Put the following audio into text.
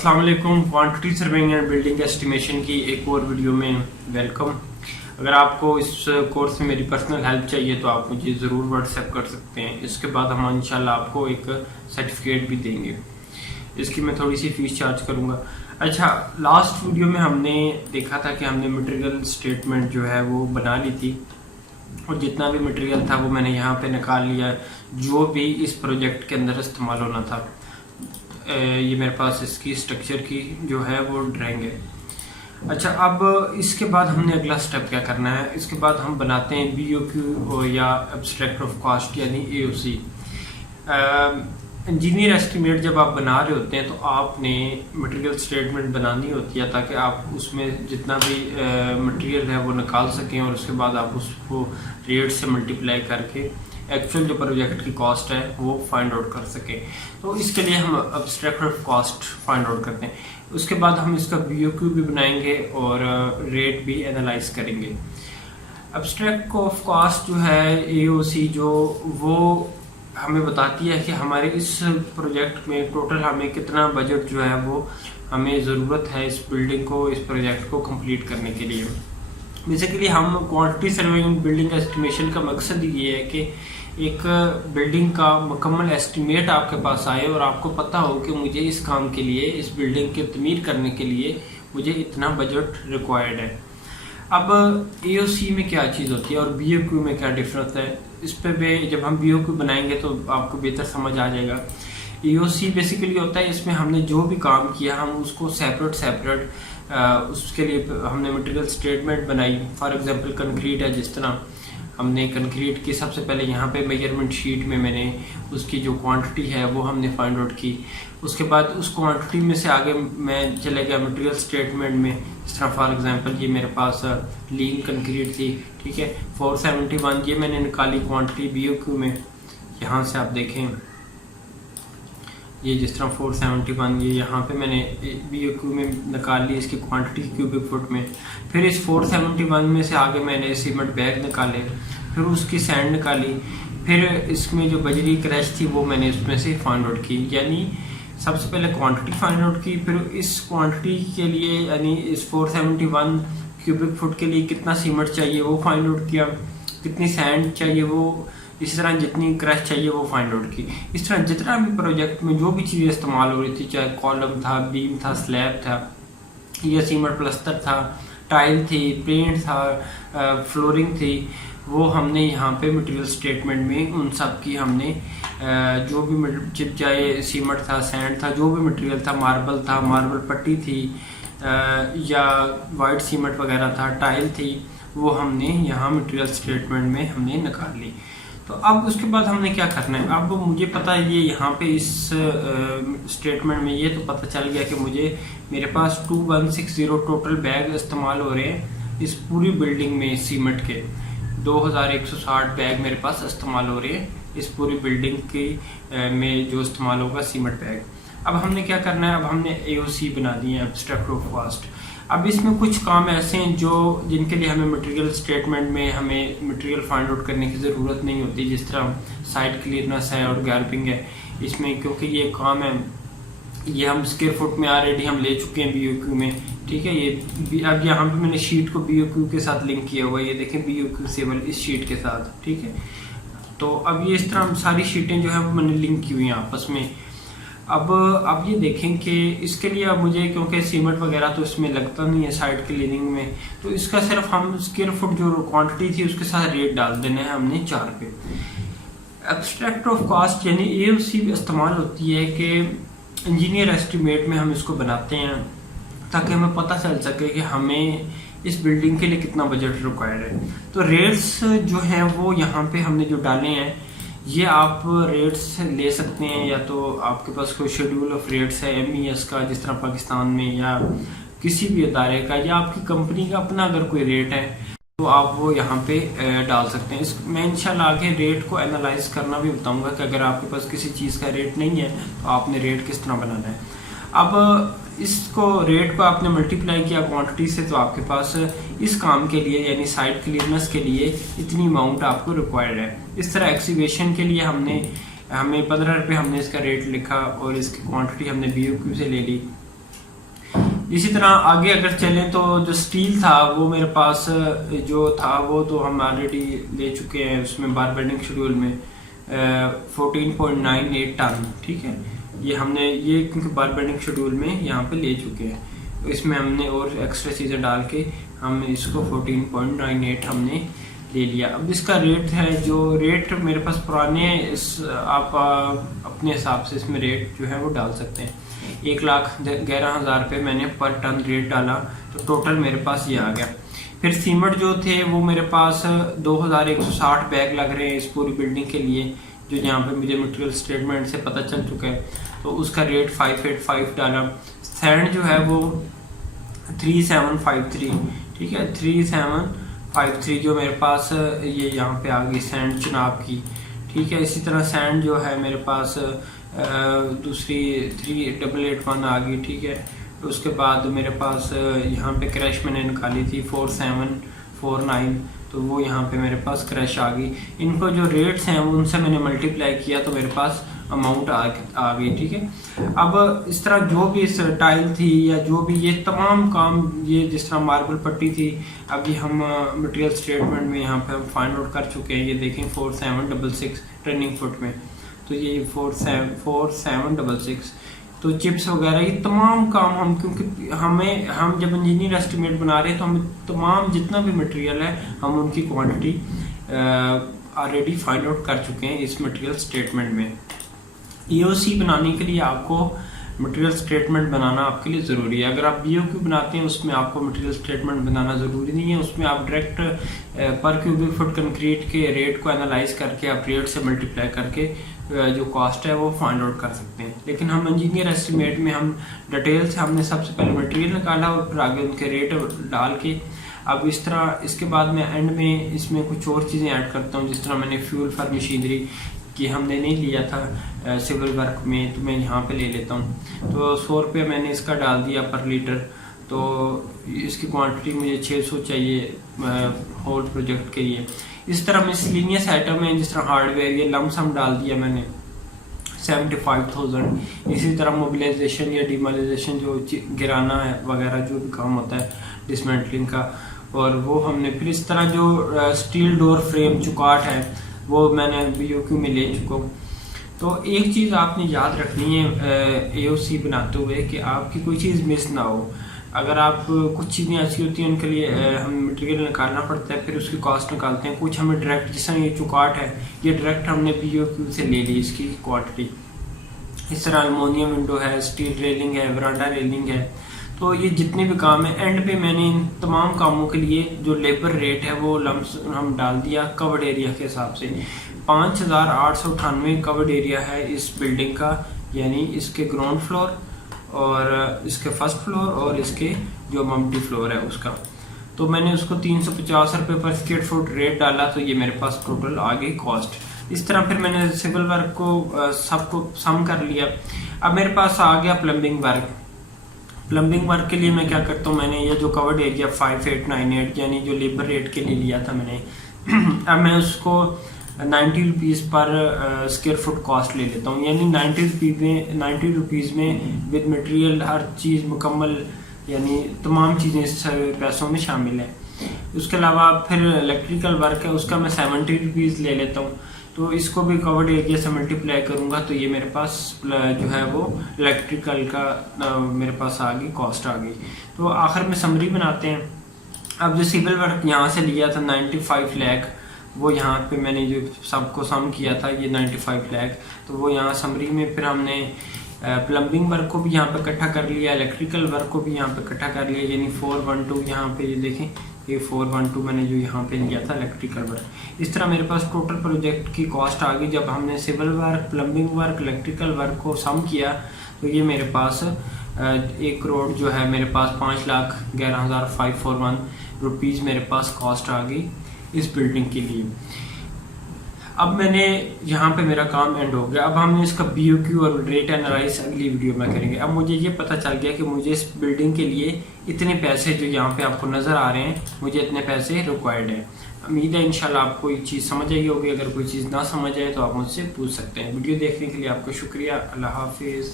अस्सलाम वालेकुम। Quantity surveying and building estimation की एक और वीडियो में वेलकम। अगर आपको इस कोर्स में मेरी पर्सनल हेल्प चाहिए तो आप मुझे ज़रूर व्हाट्सएप कर सकते हैं। इसके बाद हम इंशाल्लाह आपको एक सर्टिफिकेट भी देंगे। इसकी मैं थोड़ी सी फीस चार्ज करूँगा। अच्छा, लास्ट वीडियो में हमने देखा था कि हमने मटेरियल स्टेटमेंट जो है वो बना ली थी और जितना भी मटेरियल था वो मैंने यहाँ पे निकाल लिया, जो भी इस प्रोजेक्ट के अंदर इस्तेमाल होना था। ये मेरे पास इसकी स्ट्रक्चर की जो है वो ड्राइंग है। अच्छा, अब इसके बाद हमने अगला स्टेप क्या करना है। इसके बाद हम बनाते हैं BOQ या एब्स्ट्रैक्ट ऑफ कॉस्ट यानी AOC। इंजीनियर एस्टिमेट जब आप बना रहे होते हैं तो आपने मटेरियल स्टेटमेंट बनानी होती है ताकि आप उसमें जितना भी मटेरियल है वो निकाल सकें और उसके बाद आप उसको रेट से मल्टीप्लाई करके एक्चुअल जो प्रोजेक्ट की कॉस्ट है वो फाइंड आउट कर सके। तो इसके लिए हम abstract of cost find out करते हैं। उसके बाद हम इसका BOQ भी बनाएंगे और रेट भी एनालाइज करेंगे। एब्स्ट्रैक्ट ऑफ कॉस्ट जो है AOC जो वो हमें बताती है कि हमारे इस प्रोजेक्ट में टोटल हमें कितना बजट जो है वो हमें ज़रूरत है इस बिल्डिंग को, इस प्रोजेक्ट को कंप्लीट करने के लिए। बेसिकली हम क्वांटिटी सर्वेइंग बिल्डिंग एस्टिमेशन का मकसद ये है कि एक बिल्डिंग का मुकम्मल एस्टिमेट आपके पास आए और आपको पता हो कि मुझे इस काम के लिए, इस बिल्डिंग की तमीर करने के लिए मुझे इतना बजट रिक्वायर्ड है। अब AOC में क्या चीज़ होती है और BOQ में क्या डिफरेंस है, इस पे भी जब हम BOQ बनाएंगे तो आपको बेहतर समझ आ जाएगा। AOC बेसिकली होता है, इसमें हमने जो भी काम किया हम उसको सेपरेट उसके लिए हमने मटेरियल स्टेटमेंट बनाई। फॉर एग्जांपल कंक्रीट है, जिस तरह हमने कंक्रीट की सबसे पहले यहाँ पे मेजरमेंट शीट में मैंने उसकी जो क्वांटिटी है वो हमने फाइंड आउट की। उसके बाद उस क्वांटिटी में से आगे मैं चले गया मटेरियल स्टेटमेंट में। इस तरह फॉर एग्जांपल ये मेरे पास लीन कंक्रीट थी, ठीक है, 471 ये मैंने निकाली क्वांटिटी BOQ में। यहाँ से आप देखें ये जिस तरह 471 ये यहाँ पे मैंने BOQ में निकाल ली इसकी क्वांटिटी क्यूबिक फुट में। फिर इस 471 में से आगे मैंने सीमेंट बैग निकाले, फिर उसकी सैंड निकाली, फिर इसमें जो बजरी क्रैश थी वो मैंने इसमें से फाइंड आउट की। यानी सबसे पहले क्वांटिटी फाइंड आउट की, फिर इस क्वांटिटी के लिए यानी इस 471 क्यूबिक फुट के लिए कितना सीमेंट चाहिए वो फाइंड आउट किया, कितनी सैंड चाहिए वो, इसी तरह जितनी क्रैश चाहिए वो फाइंड आउट की। इस तरह जितना भी प्रोजेक्ट में जो भी चीज़ें इस्तेमाल हो रही थी, चाहे कॉलम था, बीम था, स्लैब था, या सीमेंट प्लस्तर था, टाइल थी, पेंट था, फ्लोरिंग थी, वो हमने यहाँ पे मटेरियल स्टेटमेंट में उन सब की हमने जो भी चाहे सीमेंट था, सैंड था, जो भी मटेरियल था, मार्बल था, मार्बल पट्टी थी या वाइट सीमेंट वगैरह था, टाइल थी, वो हमने यहाँ मटेरियल स्टेटमेंट में हमने निकाल ली। तो अब उसके बाद हमने क्या करना है। अब मुझे पता है ये यहाँ पे इस स्टेटमेंट में ये तो पता चल गया कि मुझे मेरे पास 2160 टोटल बैग इस्तेमाल हो रहे हैं इस पूरी बिल्डिंग में। सीमेंट के 2160 बैग मेरे पास इस्तेमाल हो रहे हैं इस पूरी बिल्डिंग की में जो इस्तेमाल होगा सीमेंट बैग। अब हमने क्या करना है, अब हमने AOC बना दी है, एब्स्ट्रैक्ट ऑफ कॉस्ट। अब इसमें कुछ काम ऐसे हैं जो जिनके लिए हमें मटेरियल स्टेटमेंट में हमें मटेरियल फाइंड आउट करने की ज़रूरत नहीं होती, जिस तरह साइट क्लियरनेस है और गैरपिंग है। इसमें क्योंकि ये काम है ये हम स्क्वायर फुट में ऑलरेडी हम ले चुके हैं BOQ में, ठीक है। ये अब यहाँ पे मैंने शीट को BOQ के साथ लिंक किया हुआ है, ये देखें BOQ सेवल इस शीट के साथ, ठीक है। तो अब ये इस तरह सारी शीटें जो है वो मैंने लिंक की हुई हैं आपस में। अब ये देखें कि इसके लिए अब मुझे क्योंकि सीमेंट वगैरह तो इसमें लगता नहीं है साइड क्लीनिंग में, तो इसका सिर्फ हम स्क्वायर फुट जो क्वांटिटी थी उसके साथ रेट डाल देना है हमने 4 पे। एब्स्ट्रैक्ट ऑफ कॉस्ट यानी AOC इस्तेमाल होती है कि इंजीनियर एस्टिमेट में हम इसको बनाते हैं ताकि हमें पता चल सके कि हमें इस बिल्डिंग के लिए कितना बजट रिक्वायर्ड है। तो रेट्स जो हैं वो यहाँ पे हमने जो डाले हैं ये आप रेट्स ले सकते हैं, या तो आपके पास कोई शेड्यूल ऑफ रेट्स है MES का, जिस तरह पाकिस्तान में, या किसी भी इदारे का, या आपकी कंपनी का अपना अगर कोई रेट है तो आप वो यहाँ पे डाल सकते हैं। मैं इंशाल्लाह आगे रेट को एनालाइज करना भी बताऊंगा कि अगर आपके पास किसी चीज़ का रेट नहीं है तो आपने रेट किस तरह बनाना है। अब इसको रेट को आपने मल्टीप्लाई किया क्वांटिटी से तो आपके पास इस काम के लिए यानी साइट क्लियरनेस के लिए इतनी अमाउंट आपको रिक्वायर्ड है। इस तरह एक्सीवेशन के लिए हमें 15 रुपये हमने इसका रेट लिखा और इसकी क्वांटिटी हमने BOQ से ले ली। इसी तरह आगे अगर चलें तो जो स्टील था वो मेरे पास जो था वो तो हम ऑलरेडी ले चुके हैं उसमें बार बेंडिंग शेड्यूल में 14.98 टन, ठीक है। ये हमने ये क्योंकि बार बेंडिंग शेड्यूल में यहाँ पे ले चुके हैं, तो इसमें हमने और एक्स्ट्रा चीज़ें डाल के हम इसको 14.98 हमने ले लिया। अब इसका रेट है, जो रेट मेरे पास पुराने इस आप अपने हिसाब से इसमें रेट जो है वो डाल सकते हैं। 1,11,000 रुपये मैंने पर टन रेट डाला, तो टोटल मेरे पास ये आ गया। फिर सीमेंट जो थे वो मेरे पास 2,160 बैग लग रहे हैं इस पूरी बिल्डिंग के लिए, जो यहाँ पे मुझे मटेरियल स्टेटमेंट से पता चल चुका है, तो उसका रेट 585 डाला। सैंड जो है वो 3753, ठीक है, 3753 जो मेरे पास ये यहाँ पे आ गई सैंड चुनाव की, ठीक है। इसी तरह सैंड जो है मेरे पास दूसरी 3881 आ गई, ठीक है। उसके बाद मेरे पास यहाँ पे क्रैश मैंने निकाली थी 4749, तो वो यहाँ पे मेरे पास क्रैश आ गई। इनको जो रेट्स हैं उनसे मैंने मल्टीप्लाई किया तो मेरे पास अमाउंट आ गई, ठीक है। अब इस तरह जो भी इस टाइल थी या जो भी ये तमाम काम, ये जिस तरह मार्बल पट्टी थी, अभी हम मटेरियल स्टेटमेंट में यहाँ पे हम फाइंड आउट कर चुके हैं। ये देखें 4766 टर्निंग फुट में, तो ये 4766, तो चिप्स वगैरह ये तमाम काम हम, क्योंकि हम जब इंजीनियर एस्टिमेट बना रहे हैं तो हमें तमाम जितना भी मटेरियल है हम उनकी क्वांटिटी ऑलरेडी फाइंड आउट कर चुके हैं इस मटेरियल स्टेटमेंट में। ईओसी बनाने के लिए आपको मटेरियल स्टेटमेंट बनाना आपके लिए ज़रूरी है। अगर आप बीओक्यू बनाते हैं उसमें आपको मटेरियल स्टेटमेंट बनाना ज़रूरी नहीं है, उसमें आप डायरेक्ट पर क्यूबिक फुट कंक्रीट के रेट को एनालाइज करके आप रेट से मल्टीप्लाई करके जो कॉस्ट है वो फाइंड आउट कर सकते हैं। लेकिन हम इंजीनियर एस्टिमेट में हम डिटेल से हमने सबसे पहले मटेरियल निकाला और फिर आगे उनके रेट डाल के, अब इस तरह इसके बाद मैं एंड में इसमें कुछ और चीज़ें ऐड करता हूँ, जिस तरह मैंने फ्यूल फॉर मशीनरी कि हमने नहीं लिया था सिविल वर्क में, तो मैं यहाँ पे ले लेता हूँ। तो 100 रुपये मैंने इसका डाल दिया पर लीटर, तो इसकी क्वांटिटी मुझे 600 चाहिए होल प्रोजेक्ट के लिए। इस तरह मिसलिनियस आइटम है, जिस तरह हार्डवेयर, ये लमसम डाल दिया मैंने 75,000। इसी तरह मोबिलाइजेशन या डिमोलाइजेशन जो गिराना है वगैरह जो भी काम होता है डिसमेंटलिंग का, और वो हमने फिर इस तरह जो स्टील डोर फ्रेम चुकाट है वो मैंने बीओक्यू में ले चुका हूँ। तो एक चीज़ आपने याद रखनी है एओसी बनाते हुए कि आपकी कोई चीज़ मिस ना हो। अगर आप कुछ चीज़ें ऐसी होती हैं उनके लिए हम मटेरियल निकालना पड़ता है, फिर उसकी कॉस्ट निकालते हैं। कुछ हमें डायरेक्ट, जैसा ये चुकाट है ये डायरेक्ट हमने बीओक्यू से ले ली इसकी क्वांटिटी। इस तरह अल्मोनियम विंडो है, स्टील रेलिंग है, वरांडा रेलिंग है, तो ये जितने भी काम है एंड पे मैंने इन तमाम कामों के लिए जो लेबर रेट है वो हम डाल दिया कवर्ड एरिया के हिसाब से। 5,898 कवर्ड एरिया है इस बिल्डिंग का, यानी इसके ग्राउंड फ्लोर और इसके फर्स्ट फ्लोर और इसके जो मल्टी फ्लोर है उसका। तो मैंने उसको 350 रुपये पर स्क्वायर फुट रेट डाला, तो ये मेरे पास टोटल आ गई कॉस्ट। इस तरह फिर मैंने सिविल वर्क को सबको सम कर लिया। अब मेरे पास आ गया प्लम्बिंग वर्क। प्लम्बिंग वर्क के लिए मैं क्या करता हूँ, मैंने ये जो कवर्ड एरिया 5898 यानी जो लेबर रेट के लिए लिया था मैंने अब मैं उसको 90 रुपीज़ पर स्क्वायर फुट कॉस्ट ले लेता हूँ, यानी 90 रुपीज़ में विद मटेरियल हर चीज़ मुकम्मल, यानी तमाम चीज़ें इस पैसों में शामिल है। उसके अलावा फिर इलेक्ट्रिकल वर्क है उसका मैं 70 रुपीज़ ले लेता हूँ, तो इसको भी कवर्ड एरिया से मल्टीप्लाई करूँगा तो ये मेरे पास जो है वो इलेक्ट्रिकल का मेरे पास आ गई कॉस्ट आ गई। तो आखिर में समरी बनाते हैं। अब जो सिविल वर्क यहाँ से लिया था 95 लाख, वो यहाँ पे मैंने जो सबको सम किया था ये 95 लाख, तो वो यहाँ समरी में फिर हमने प्लम्बिंग वर्क को भी यहाँ पे इकट्ठा कर लिया, इलेक्ट्रिकल वर्क को भी यहाँ पे इकट्ठा कर लिया, यानी 412 यहाँ पे ये देखें ये 412 मैंने जो यहाँ पे लिया था इलेक्ट्रिकल वर्क। इस तरह मेरे पास टोटल प्रोजेक्ट की कॉस्ट आ गई। जब हमने civil work, plumbing work, electrical work को सम किया तो ये मेरे पास 1 करोड़ जो है मेरे पास 5,11,541 रुपीज़ मेरे पास कॉस्ट आ गई इस बिल्डिंग के लिए। अब मैंने यहाँ पे मेरा काम एंड हो गया। अब हमने इसका बीओक्यू और रेट एनालाइज अगली वीडियो में करेंगे। अब मुझे ये पता चल गया कि मुझे इस बिल्डिंग के लिए इतने पैसे जो यहाँ पे आपको नज़र आ रहे हैं, मुझे इतने पैसे रिक्वायर्ड है। उम्मीद है इंशाल्लाह आपको कोई चीज़ समझ आई होगी। अगर कोई चीज़ ना समझ आए तो आप मुझसे पूछ सकते हैं। वीडियो देखने के लिए आपका शुक्रिया। अल्लाह हाफिज़।